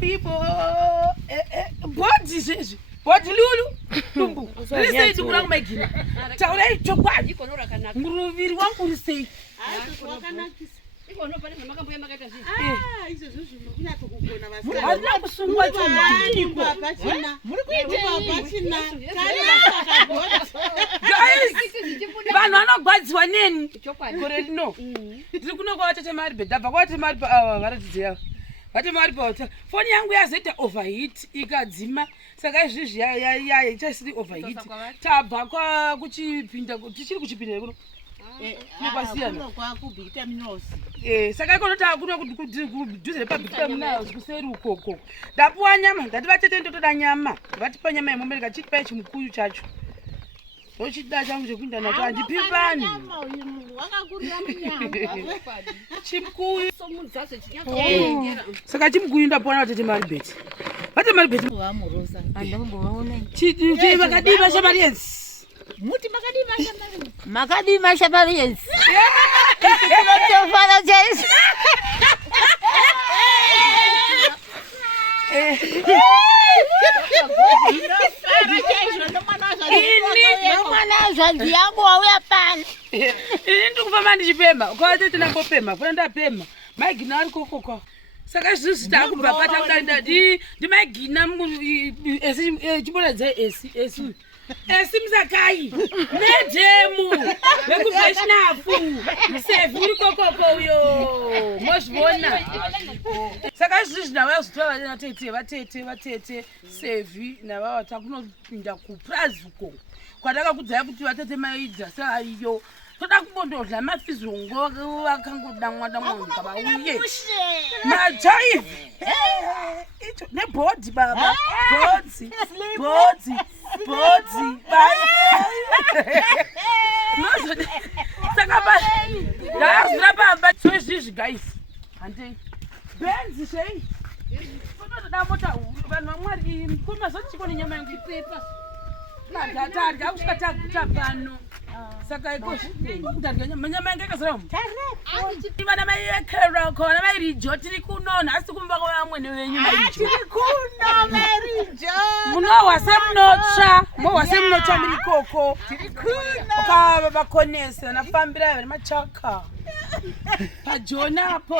people. Body says, what Lulu? Listen to Grand Maggie. Tell her to what you can really want to say. Banana buds one in. No, you could not go to my bed. But what am I about? What am I about? For young we are set overheat. You got Zima, Sagash, ya, just the overheat. Tabaka, Gucci, Pinta, Gucci, Pinta. Saka konota kuduze pabika mnazo kuseru koko. Dapuwa nyama, datibate ndoto nyama. Batipa nyama yemombe chipa chimukuyu chacho. Ochida changu chekunda nacho andipipani. Chimukuyu. Saka chimukuyu ndapona tete maribeti. Bate maribeti wamurosa. Andongoone. Chiti vakadiba shamariensi. Muti Makadima Shabarians. Father James. Saka sister kubapata kudanda di magina chibona dza esi Simzakai, Medemu, Mekufeshnafu, Sefu, Coco, yo, Moshbona. Sakash now else to Tate, Sevi, now Takuno in the Kuprazuko. Quadaka could have to attend my yo. Todakubondo, la Mafizungo, I can go down one about ye. My child, the boards, Baba, boards. Body, that's this guys. And then Benz say, Pajona po